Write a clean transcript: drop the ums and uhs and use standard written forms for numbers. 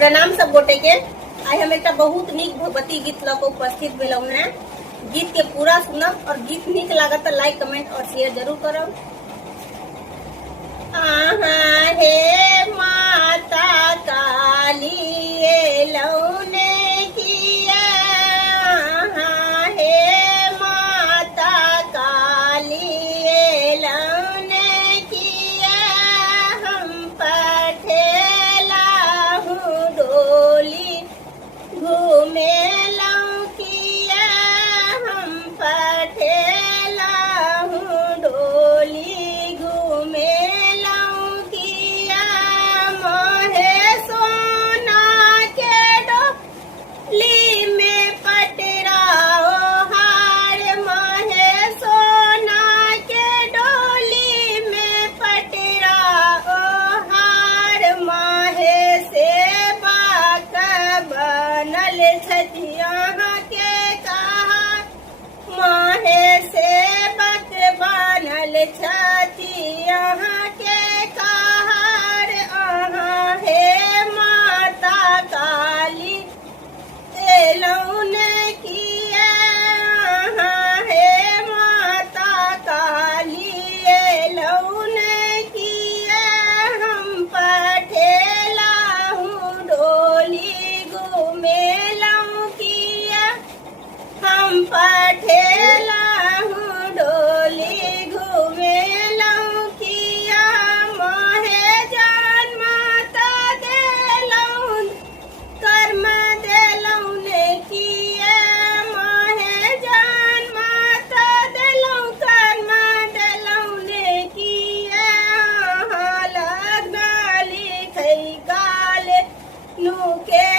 प्रणाम सब गोटे के। आई हम एक बहुत निक भगवती गीत लग उपस्थित भेलौ हैं। गीत के पूरा सुनब और गीत निक लागत तो लाइक कमेंट और शेयर जरूर करब। हे माता काली लौने किया, हे माता काली लौने किया, हम पठेला हूँ डोली घूमे लौं किया, हम पठेला हूँ डोली घूमे लौं किया, मोहे सोना के डोली में पटराओ हार, मोहे सोना के डोली में पटराओ हार, माहे सेवा बनल छठिया के कहा, माहे सेवक बनल छठिया के कहार, अहाँ हे माता काली लौने किया, अहाँ हे माता काली लौने किया, हम पठेला हूँ डोली घूमे लौं किया, हम पठेला हूँ डोली घूमे लौं किया, मोहे जान माता देलौं कर्म देलौं ने किया, मोहे जान माता देलौं कर्म देलौं ने किया, लग्न लिखै काल नु के